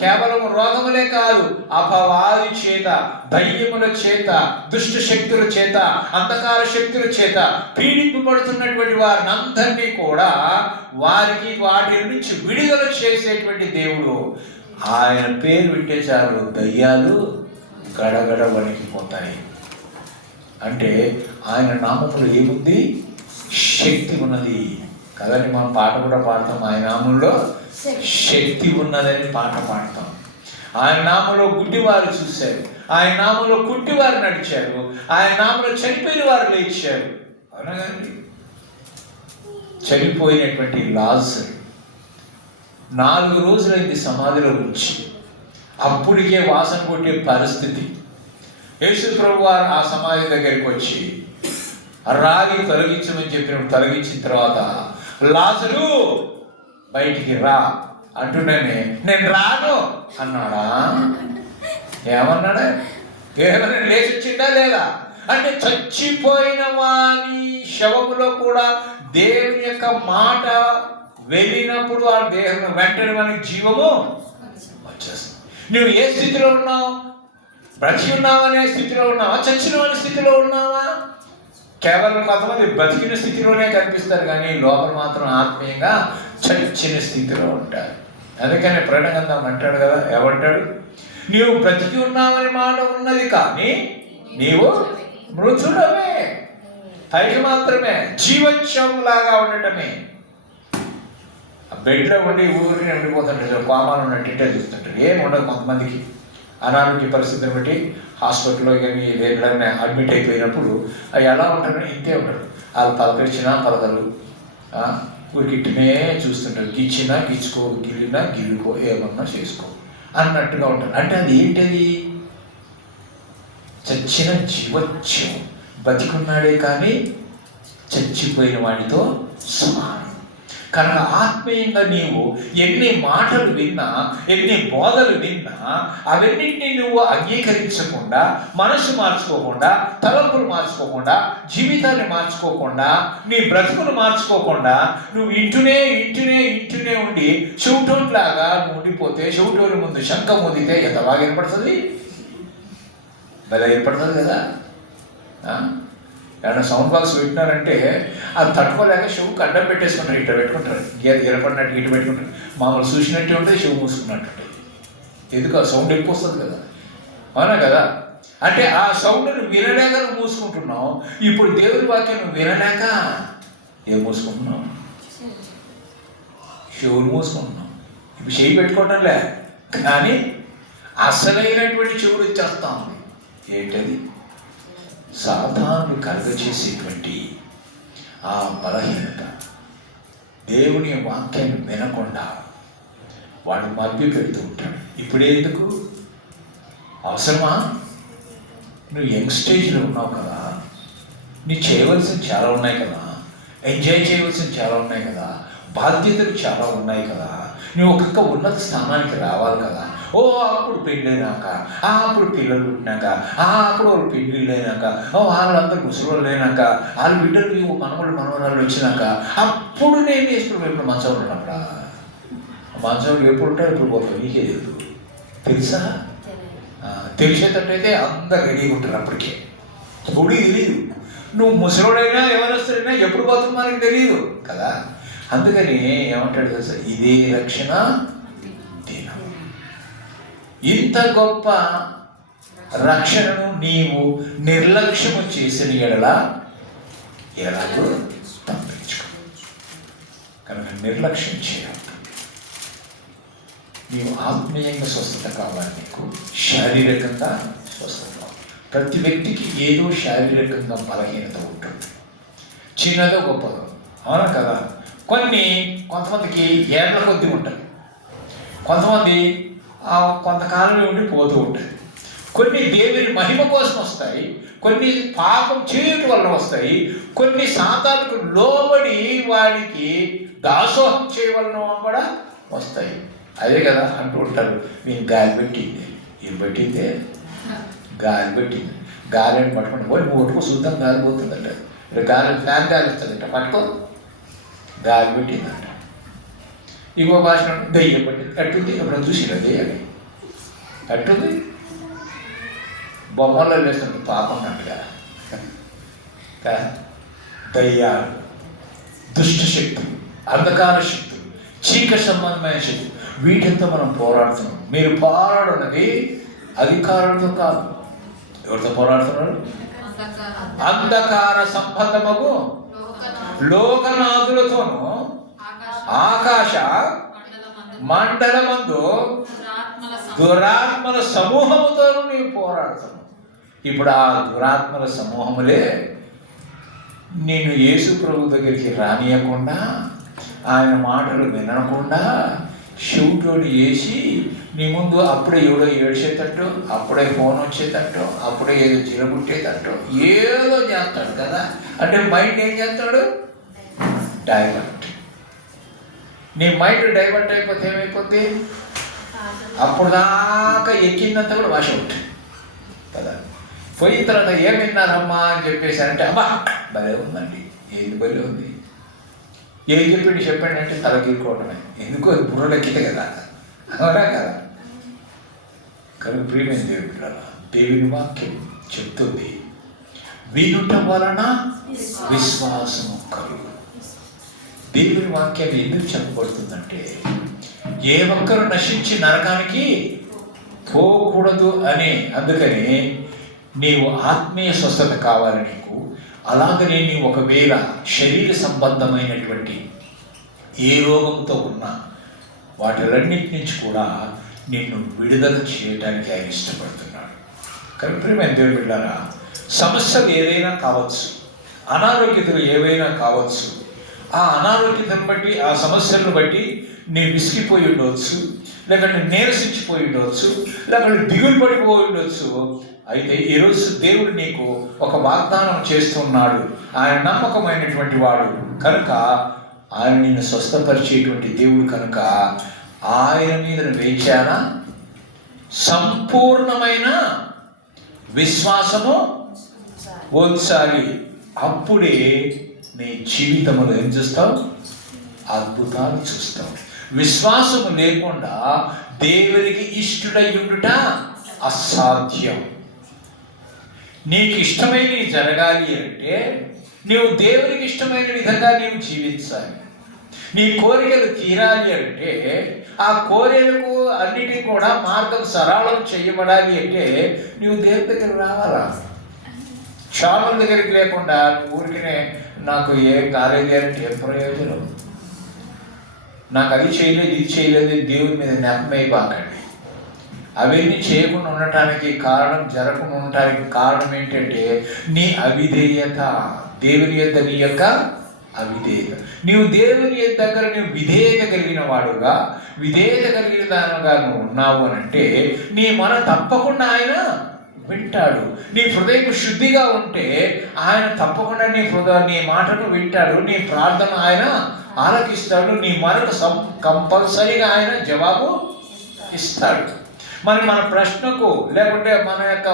కేవలం రోగములే కాదు, అపవాది చేత, దయ్యముల చేత, దుష్ట శక్తుల చేత, అంధకార శక్తుల చేత పీడింపబడుతున్నటువంటి వారిని అందరినీ కూడా వారికి వాటి నుంచి విడుదల చేసేటువంటి దేవుడు. ఆయన పేరు వింటే చాలు దయ్యాలు గడగడ వణికిపోతాయి. అంటే ఆయన నామములో ఏముంది? శక్తి ఉన్నది కదండి. మనం పాట కూడా పాడతాం, ఆయన నామంలో శక్తి ఉన్నదని పాట పాడతాం. ఆయన నామంలో గుడ్డివారు చూశారు, ఆయన నామంలో కుంటివారు నడిచారు, ఆయన నామంలో చనిపోయిన వారు లేచారు. అవునా కదండి? చనిపోయినటువంటి లాజరు 4 రోజులైంది సమాధిలో ఉంచి, అప్పటికే వాసన కొట్టే పరిస్థితి. యేసు ప్రభు వారు ఆ సమాధి దగ్గరికి వచ్చి రాగి తొలగించమని చెప్పినప్పుడు తొలగించిన తర్వాత, లాజరు బయటికి రా అంటున్నానే, నేను రాను అన్నాడా? ఏమన్నాడా? ఏమైనా లేచి వచ్చిందా లేదా? అంటే చచ్చిపోయిన వాని శవములో కూడా దేవుని యొక్క మాట వెళ్ళినప్పుడు ఆ దేహం వెంటనే మనకి జీవము వచ్చేస్తుంది. నువ్వు ఏ స్థితిలో ఉన్నావు? బ్రతికి ఉన్నావా అనే స్థితిలో ఉన్నావా? చచ్చిన అనే స్థితిలో ఉన్నావా? కేవలం కొంతమంది బ్రతికిన స్థితిలోనే కనిపిస్తారు, కానీ లోపల మాత్రం ఆత్మీయంగా చచ్చిన స్థితిలో ఉంటారు. అందుకని ప్రణగంధం అంటాడు కదా, ఏమంటాడు? నీవు బ్రతికి ఉన్నావని మాట ఉన్నది, కానీ నీవు మృతుడమే, పైకి మాత్రమే జీవోత్సవంలాగా ఉండటమే. బెడ్లో ఉండి ఊరికి ఉండిపోతుంటారు, కోమాలు ఉన్నట్టే చూస్తుంటారు, ఏం ఉండదు. కొంతమందికి అనారోగ్య పరిస్థితిని బట్టి హాస్పిటల్లో కానీ ఎక్కడైనా అడ్మిట్ అయిపోయినప్పుడు అవి ఎలా ఉంటారో ఇంతే ఉంటారు. వాళ్ళు పలకరించినా పలకలు, ఊరికిట్టునే చూస్తుంటారు, గిచ్చినా గిచ్చుకో, గిల్లినా గిల్లుకో, ఏమన్నా చేసుకో అన్నట్టుగా ఉంటారు. అంటే అది ఏంటది? చచ్చిన జీవోత్సవం. బతికున్నాడే కానీ చచ్చిపోయిన వాడితో సమానం. కనుక ఆత్మీయంగా నీవు ఎన్ని మాటలు విన్నా, ఎన్ని బోధలు విన్నా, అవన్నింటినీ నువ్వు అంగీకరించకుండా, మనసు మార్చుకోకుండా, తలంపులు మార్చుకోకుండా, జీవితాన్ని మార్చుకోకుండా, నీ బ్రతుకులు మార్చుకోకుండా నువ్వు ఇంటూనే ఉండి చెవిటోట్లాగా నువ్వు ఉండిపోతే, చెవిటోని ముందు శంఖం ఊదితే ఎంత బాగా ఏర్పడుతుంది? భలే ఏర్పడుతుంది కదా. ఏమన్నా సౌండ్ బాక్స్ పెట్టినారంటే అది తట్టుకోలేక చెవుకు అడ్డం పెట్టేసుకుంటారు, ఇట్లా పెట్టుకుంటారు, ఎరపడినట్టు ఇటు పెట్టుకుంటారు. మామూలు చూసినట్టే ఉంటుంది, చెవు మూసుకున్నట్టు ఉంటుంది. ఎందుకు? ఆ సౌండ్ ఎక్కువ వస్తుంది కదా. అవునా కదా? అంటే ఆ సౌండ్ నువ్వు వినలేక నువ్వు మూసుకుంటున్నావు. ఇప్పుడు దేవుడి వాక్యం నువ్వు వినలేక ఏం మూసుకుంటున్నావు? చెవులు మూసుకుంటున్నావు. ఇప్పుడు చెయ్యి పెట్టుకోవటంలే, కానీ అసలైనటువంటి చెవులు ఇచ్చేస్తా ఉంది. ఏంటది? సాతాను కలుగచేసేటువంటి ఆ బలహీనత. దేవుని వాక్యాన్ని వినకుండా వాడు మభ్య పెడుతూ ఉంటాడు. ఇప్పుడే ఎందుకు అవసరమా? నువ్వు యంగ్ స్టేజ్లో ఉన్నావు కదా, నీ చేయవలసినవి చాలా ఉన్నాయి కదా, ఎంజాయ్ చేయవలసినవి చాలా ఉన్నాయి కదా, బాధ్యతలు చాలా ఉన్నాయి కదా, నువ్వు ఒక్కొక్క ఉన్నత స్థానానికి రావాలి కదా. ఓ అప్పుడు పెళ్ళైనాక, అప్పుడు పిల్లలు పుట్టినాక, అప్పుడు వాళ్ళు పెళ్ళిళ్ళు అయినాక, వాళ్ళందరూ ముసలి అయినాక, వాళ్ళ బిడ్డలు మనవరాళ్ళు వచ్చినాక, అప్పుడు నేను ఇప్పుడు మంచంలో ఉన్నప్పుడా? మంచంలో ఎప్పుడు ఉంటావు, ఎప్పుడు పోతావు నీకే తెలియదు. తెలుసా? తెలిసేటట్టయితే అందరు రెడీగా ఉంటారు. అప్పటికే తోడి తెలియదు. నువ్వు ముసలోడైనా ఎవరొస్తారైనా ఎప్పుడు పోతుందో మనకు తెలియదు కదా. అందుకని ఏమంటాడు తెలుసా? ఇదే రక్షణ దినం. ఇంత గొప్ప రక్షణను నీవు నిర్లక్ష్యము చేసిన ఎడల ఎలాగో తప్పించుకోవచ్చు. కనుక నిర్లక్ష్యం చేయాలి. నీవు ఆత్మీయంగా స్వస్థత కావాలి, నీకు శారీరకంగా స్వస్థత కావాలి. ప్రతి వ్యక్తికి ఏదో శారీరకంగా బలహీనత ఉంటుంది, చిన్నదో గొప్పదో. అవునా కదా? కొంతమందికి ఏళ్ళ కొద్దీ ఉంటుంది, కొంతమంది కొంతకాలంలో ఉండి పోతూ ఉంటుంది. కొన్ని దేవుని మహిమ కోసం వస్తాయి, కొన్ని పాపం చేయటం వల్ల వస్తాయి, కొన్ని సాతానుకు లోబడి వాడికి దాసోహం చేయవలన కూడా వస్తాయి. అదే కదా అంటూ ఉంటారు, నేను గాలి పెట్టింది. ఏం పెట్టిందే? గాలి పెట్టింది. గాలి అని పట్టుకుంటే పోయి నువ్వు ఒట్టుకు శుద్ధం గాలి పోతుందంట. గాలి ఫ్యాన్ గాలి ఇస్తుందంట, పట్టుకో దారి పెట్టిందంట. ఇంకో భాష దయ్యం పట్టి అట్టుంది. ఎప్పుడు చూసినా దెయ్యాన్ని అట్టుంది, బొమ్మల్లో వేస్తుంటే పాపన్నట్టుగా. దయ్యాలు, దుష్ట శక్తులు, అంధకార శక్తులు, చీకటి సంబంధమైన శక్తులు, వీటితో మనం పోరాడుతున్నాం. మీరు పోరాడున్నది అధికారులతో కాదు. ఎవరితో పోరాడుతున్నారు? అంధకార సంబంధము లోకనాథులతోనూ ఆకాశ మండలమందు దురాత్మల సమూహముతోనూ నీవు పోరాడుతున్నావు. ఇప్పుడు ఆ దురాత్మల సమూహములే నేను యేసు ప్రభు దగ్గరికి రానియకుండా, ఆయన మాటలు వినకుండా షూటోడి వేసి నీ ముందు అప్పుడే ఎవడో ఏడ్చేటట్టు, అప్పుడే ఫోన్ వచ్చేటట్టు, అప్పుడే ఏదో చిరబుట్టేటట్టు ఏదో చేస్తాడు కదా. అంటే మైండ్ ఏం చేస్తాడు? డైవర్ట్. నీ మైండ్ డైవర్ట్ అయిపోతే ఏమైపోద్ది? అప్పుడు దాకా ఎక్కిందంతా కూడా వాష్ అవుట్ కదా. పోయిన తర్వాత ఏం విన్నారమ్మా అని చెప్పేసి అంటే అమ్మా భలే ఉందండి. ఏది భలే ఉంది, ఏది చెప్పండి అంటే తలగీరుకోవడమే. ఎందుకో బుర్రలెక్కితే కదా, అవునా కదా. కనుక ప్రియమైన దేవుడు, దేవుని వాక్యం చెప్తుంది, వినుట వలన విశ్వాసము కలుగు. దేవుని వాక్యం ఎందుకు చెప్పబడుతుందంటే, ఏ ఒక్కరు నశించి నరకానికి పోకూడదు అని. అందుకని నీవు ఆత్మీయ స్వస్థత కావాలి నీకు. అలాగనే నీవు ఒకవేళ శరీర సంబంధమైనటువంటి ఏ రోగంతో ఉన్నా వాటిలన్నిటి నుంచి కూడా నిన్ను విడుదల చేయడానికి ఆయన ఇష్టపడుతున్నాడు. కానీ ప్రియమైన దేవుని బిడ్డలారా, సమస్యలు ఏదైనా కావచ్చు, అనారోగ్యతలు ఏవైనా కావచ్చు. ఆ అనారోగ్యతను బట్టి, ఆ సమస్యలను బట్టి నేను విసిగిపోయి ఉండవచ్చు, లేకపోతే నీరసించిపోయి ఉండవచ్చు, లేకపోతే దిగులు పడిపోయి ఉండవచ్చు. అయితే ఈరోజు దేవుడు నీకు ఒక వాగ్దానం చేస్తున్నాడు. ఆయన నమ్మకమైనటువంటి వాడు కనుక, ఆయన నిన్ను స్వస్థపరిచేటువంటి దేవుడు కనుక, ఆయన మీద వేచాన సంపూర్ణమైన విశ్వాసము ఉంచాలి. అప్పుడే నీ జీవితంలో ఏం చూస్తావు? అద్భుతాలు చూస్తావు. విశ్వాసము లేకుండా దేవునికి ఇష్టడై ఉండుట అసాధ్యం. నీకు ఇష్టమైనవి జరగాలి అంటే నీవు దేవునికి ఇష్టమైన విధంగా నీవు జీవించాలి. నీ కోరికలు తీరాలి అంటే, ఆ కోరికలకు అన్నిటికీ కూడా మార్గం సరళం చేయబడాలి అంటే నీవు దేవుని దగ్గర రావాలా. క్షామం దగ్గరికి లేకుండా ఊరికినే నాకు ఏం కాలేదు అంటే ఏం ప్రయోజనం? నాకు అది చేయలేదు, ఇది చేయలేదు, దేవుని మీద నెపమైపోకండి. అవన్నీ చేయకుండా ఉండటానికి కారణం, జరగకుండా ఉండటానికి కారణం ఏంటంటే నీ అవిధేయత. దేవుని యొక్క నీ యొక్క అవిధేయత. నీవు దేవుని దగ్గర నువ్వు విధేయత కలిగిన వాడుగా, విధేయత కలిగిన దానిగా నువ్వు ఉన్నావు అని అంటే నీ మన తప్పకుండా ఆయన వింటాడు. నీ హృదయం శుద్ధిగా ఉంటే ఆయన తప్పకుండా నీ మాటను వింటాడు. నీ ప్రార్థన ఆయన ఆలకిస్తాడు. నీ మనకు కంపల్సరీగా ఆయన జవాబు ఇస్తాడు. మరి మన ప్రశ్నకు, లేకుంటే మన యొక్క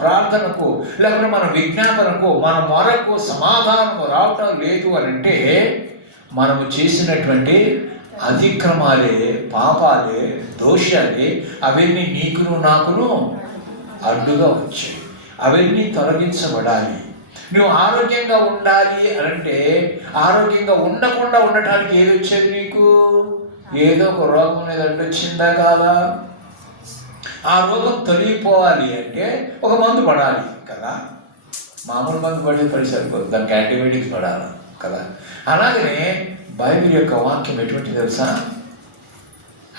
ప్రార్థనకు, లేకుంటే మన విజ్ఞాపనకు, మన మొరకు సమాధానం రావటం లేదు అని అంటే మనము చేసినటువంటి అతిక్రమాలే, పాపాలే, దోషాలే అవన్నీ నీకును నాకును అడ్డుగా వచ్చాయి. అవన్నీ తొలగించబడాలి. నువ్వు ఆరోగ్యంగా ఉండాలి అని అంటే, ఆరోగ్యంగా ఉండకుండా ఉండటానికి ఏది వచ్చేది నీకు? ఏదో ఒక రోగం అనేది అడ్డొచ్చిందా కాదా? ఆ రోగం తొలగిపోవాలి అంటే ఒక మందు పడాలి కదా. మామూలు మందు పడే పడి సరిపోదు, దానికి యాంటీబయాటిక్స్ పడాలి కదా. అలాగనే బైబిల్ యొక్క వాక్యం ఎటువంటి తెలుసా?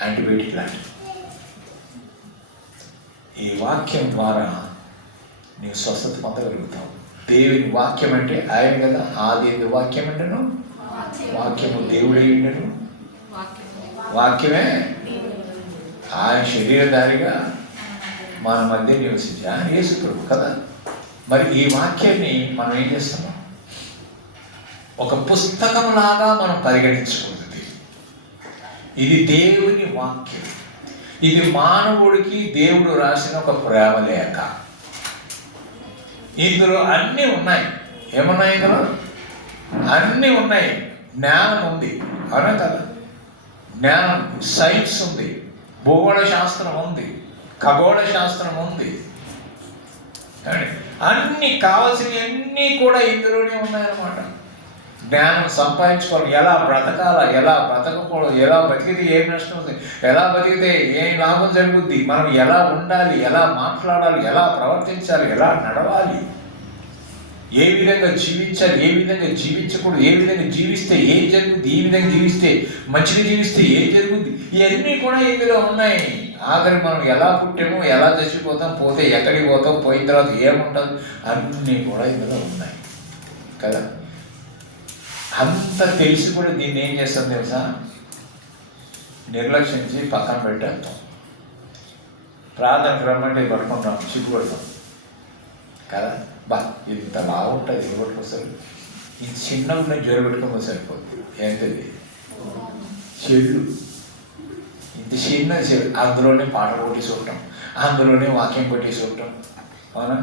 యాంటీబయాటిక్ లాంటి. ఈ వాక్యం ద్వారా నీవు స్వస్థత పొందగలుగుతావు. దేవుని వాక్యం అంటే ఆయన కదా. ఆది వాక్యం అంటేను, వాక్యము దేవుడై ఉండను, వాక్యమే ఆయన శరీరధారిగా మన మధ్య నివసించి ఆయన యేసు ప్రభు కదా. మరి ఈ వాక్యాన్ని మనం ఏం చేస్తున్నాం? ఒక పుస్తకంలాగా మనం పరిగణించుకుంటుంది. ఇది దేవుని వాక్యం. ఇది మానవుడికి దేవుడు రాసిన ఒక ప్రేమ లేఖ. ఇందులో అన్నీ ఉన్నాయి. ఏమున్నాయి? ఇందులో అన్నీ ఉన్నాయి. జ్ఞానం ఉంది, అవునా కదా? జ్ఞానం, సైన్స్ ఉంది, భూగోళ శాస్త్రం ఉంది, ఖగోళ శాస్త్రం ఉంది. అన్ని కావాల్సినవి అన్నీ కూడా ఇందులోనే ఉన్నాయన్నమాట. జ్ఞానం సంపాదించుకోవాలి, ఎలా బ్రతకాలా, ఎలా బ్రతకకూడదు, ఎలా బతికితే ఏం నష్టం అవుతుంది, ఎలా బతికితే ఏం లాభం జరుగుద్ది, మనం ఎలా ఉండాలి, ఎలా మాట్లాడాలి, ఎలా ప్రవర్తించాలి, ఎలా నడవాలి, ఏ విధంగా జీవించాలి, ఏ విధంగా జీవించకూడదు, ఏ విధంగా జీవిస్తే ఏం జరుగుద్ది, ఈ విధంగా జీవిస్తే మంచిగా జీవిస్తే ఏం జరుగుద్ది, ఇవన్నీ కూడా ఇందులో ఉన్నాయి. ఆఖరి మనం ఎలా పుట్టామో, ఎలా చచ్చిపోతాం, పోతే ఎక్కడికి పోతాం, పోయిన తర్వాత ఏముంటుంది, అన్నీ కూడా ఇందులో ఉన్నాయి కదా. అంత తెలిసి కూడా దీన్ని ఏం చేస్తాం తెలుసా? నిర్లక్ష్యించి పక్కన పెట్టేస్తాం. ప్రార్థనకు రమ్మంటే పట్టుకుంటాం, సిగ్గుపడతాం కదా. బా ఇంత బాగుంటుంది, ఏ పట్టుకొస్తారు, ఈ చిన్న ఉన్న జ్వరం పెట్టుకోమో సరిపోతుంది. ఏంటది? చెల్లు. ఇంత చిన్న చెల్లు, అందులోనే పాట కొట్టేసి ఉంటాం, అందులోనే వాక్యం కొట్టేసి ఉంటాం, అవునా?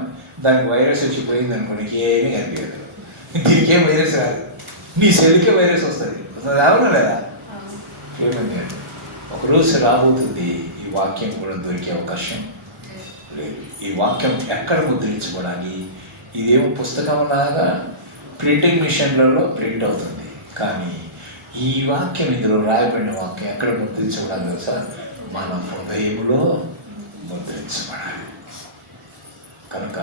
దానికి వైరస్ వచ్చిపోయింది అనుకోండి, ఏమీ కనిపించదు. దీనికేం వైరస్ రాదు, నీ సెల్కే వైరస్ వస్తుంది. అవునా లేదా? ఏమండి, ఒకరోజు రాబోతుంది ఈ వాక్యం కూడా దొరికే అవకాశం లేదు. ఈ వాక్యం ఎక్కడ ముద్రించబడాలి? ఇదేమో పుస్తకం లాగా ప్రింటింగ్ మిషన్లలో ప్రింట్ అవుతుంది, కానీ ఈ వాక్యం, ఇందులో రాయబడిన వాక్యం ఎక్కడ ముద్రించబడాలి తెలుసా? మన హృదయంలో ముద్రించబడాలి. కనుక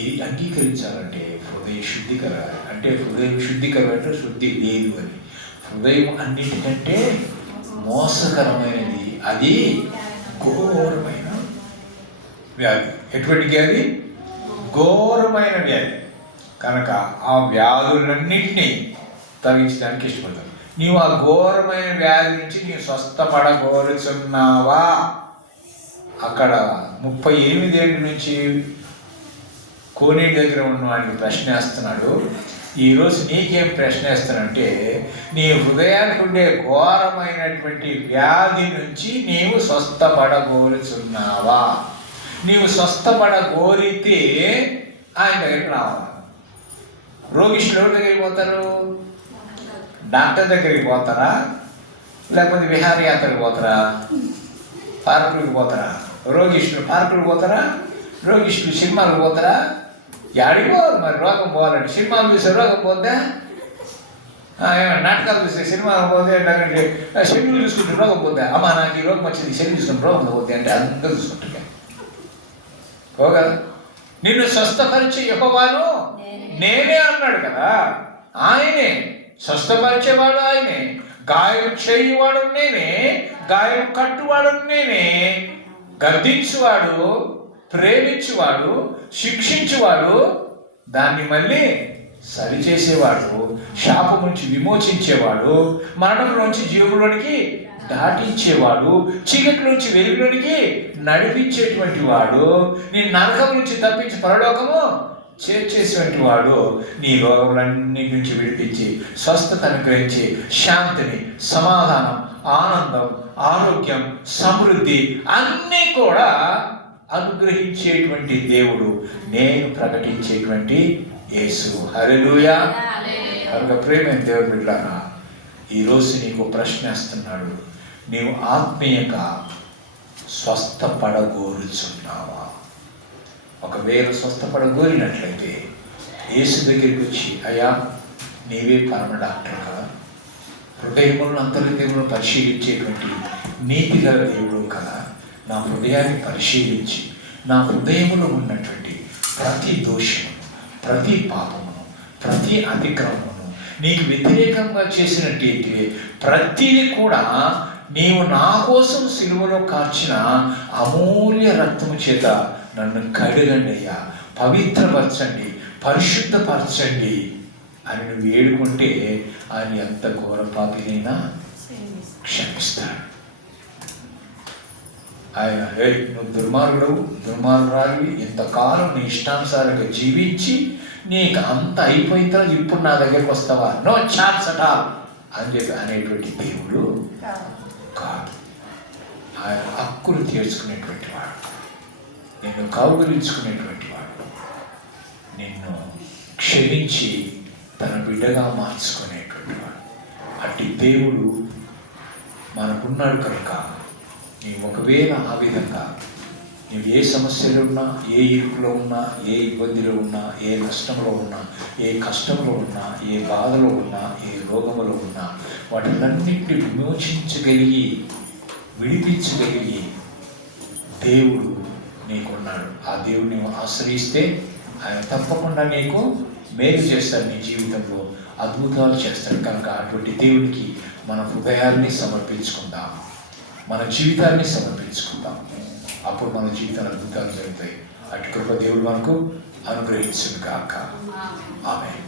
ఇది అంగీకరించాలంటే హృదయ శుద్ధి కలగాలి. అంటే హృదయం శుద్ధికరం అంటే శుద్ధి లేదు అని. హృదయం అన్నిటికంటే మోసకరమైనది, అది ఘోరమైన వ్యాధి. ఎటువంటి వ్యాధి? ఘోరమైన వ్యాధి. కనుక ఆ వ్యాధులన్నింటినీ తొలగించడానికి ఇష్టపడతాను. నీవు ఆ ఘోరమైన వ్యాధి నుంచి నీవు స్వస్థపడగోరుచున్నావా? అక్కడ 38 ఏళ్ళ నుంచి కోనేటి దగ్గర ఉన్న వాడికి ప్రశ్న వేస్తున్నాడు. ఈరోజు నీకేం ప్రశ్న వేస్తానంటే, నీ హృదయానికి ఉండే ఘోరమైనటువంటి వ్యాధి నుంచి నీవు స్వస్థపడగోరుచున్నావా? నీవు స్వస్థపడగోరితే ఆయన దగ్గరికి రావాలి. రోగిష్ఠులు ఎవరి దగ్గరికి పోతారు? డాక్టర్ దగ్గరికి పోతారా, లేకపోతే విహారయాత్రకు పోతారా, పార్కులకు పోతారా? రోగిష్ఠులు పార్కులకు పోతారా? రోగిష్ఠులు సినిమాలకు పోతారా? యాడికో మరి రోగం పోవాలంటే సినిమాలు చూసే రోగం పోతే, నాటకాలు చూస్తే సినిమాలు పోతే, షెడ్యూల్ చూసుకుంటే రోగం పోతే, అమ్మ నాకు ఈ రోగం వచ్చింది, షెడ్యూల్ చూసుకుంటే రోగం పోతే అంటే అందరూ చూసుకుంటున్నా పోగల. నిన్ను స్వస్థపరిచే యెహోవాను నేనే అన్నాడు కదా. ఆయనే స్వస్థపరిచేవాడు, ఆయనే గాయం చేయువాడు నేనే, గాయం కట్టువాడు నేనే, గద్దించువాడు, ప్రేమించువాడు, శిక్షించువాడు, దాన్ని మళ్ళీ సరిచేసేవాడు, శాపం నుంచి విమోచించేవాడు, మరణంలోంచి జీవులోనికి దాటించేవాడు, చీకటిలోంచి వెలుగులోనికి నడిపించేటువంటి వాడు, నీ నరకం నుంచి తప్పించి పరలోకము చేర్చేటువంటి వాడు, నీ రోగములన్నిటి నుంచి విడిపించి స్వస్థత అనుగ్రహించి శాంతిని, సమాధానం, ఆనందం, ఆరోగ్యం, సమృద్ధి అన్నీ కూడా అనుగ్రహించేటువంటి దేవుడు, నేను ప్రకటించేటువంటి యేసు. హల్లెలూయా. కనుక ప్రేమైన దేవుడు బిడ్డలారా, ఈరోజు నీకు ప్రశ్న వేస్తున్నాడు, నీవు ఆత్మీయంగా స్వస్థపడగోరుచున్నావా? ఒకవేళ స్వస్థపడగోరినట్లయితే యేసు దగ్గరికి వచ్చి, అయ్యా నీవే పరమ డాక్టర్ కదా, హృదయములను అంతర్హృదయములను పరిశీలించేటువంటి నీతి గల దేవుడు కదా, నా హృదయాన్ని పరిశీలించి నా హృదయములో ఉన్నటువంటి ప్రతి దోషమును, ప్రతి పాపమును, ప్రతి అతిక్రమమును, నీకు వ్యతిరేకంగా చేసినట్టయితే ప్రతిదీ కూడా నీవు నా కోసం సిలువలో కార్చిన అమూల్య రక్తము చేత నన్ను కడగండి అయ్యా, పవిత్రపరచండి, పరిశుద్ధపరచండి అని నువ్వు వేడుకుంటే ఆయన ఎంత ఘోర పాపినైనా క్షమిస్తాడు. ఆయన, నువ్వు దుర్మార్గురాలివి, ఇంతకాలం నీ ఇష్టానుసారంగా జీవించి నీకు అంత అయిపోయిన తర్వాత ఇప్పుడు నా దగ్గరకు వస్తావా? నో ఛాన్స్ అట్ ఆల్ అని చెప్పి అనేటువంటి దేవుడు కాదు. ఆయన హక్కులు తీర్చుకునేటువంటి వాడు, నిన్ను కౌగులించుకునేటువంటి వాడు, నిన్ను క్షమించి తన బిడ్డగా మార్చుకునేటువంటి వాడు. అట్టి దేవుడు మనకున్నాడు కనుక నీవు ఒకవేళ ఆ విధంగా నీవు ఏ సమస్యలో ఉన్నా, ఏ ఇరుకులో ఉన్నా, ఏ ఇబ్బందిలో ఉన్నా, ఏ నష్టంలో ఉన్నా, ఏ కష్టంలో ఉన్నా, ఏ బాధలో ఉన్నా, ఏ రోగములో ఉన్నా, వాటిలన్నింటినీ విమోచించగలిగి విడిపించగలిగి దేవుడు నీకున్నాడు. ఆ దేవుడిని ఆశ్రయిస్తే ఆయన తప్పకుండా నీకు మేలు చేస్తాడు, నీ జీవితంలో అద్భుతాలు చేస్తాడు. కనుక అటువంటి దేవుడికి మన హృదయాన్ని సమర్పించుకుందాం, మన జీవితాన్ని సమర్పించుకుందాం. అప్పుడు మన జీవితాలు అద్భుతాలు జరుగుతాయి. అటు కృప దేవుడు మనకు అనుగ్రహించును గాక. ఆమేన్.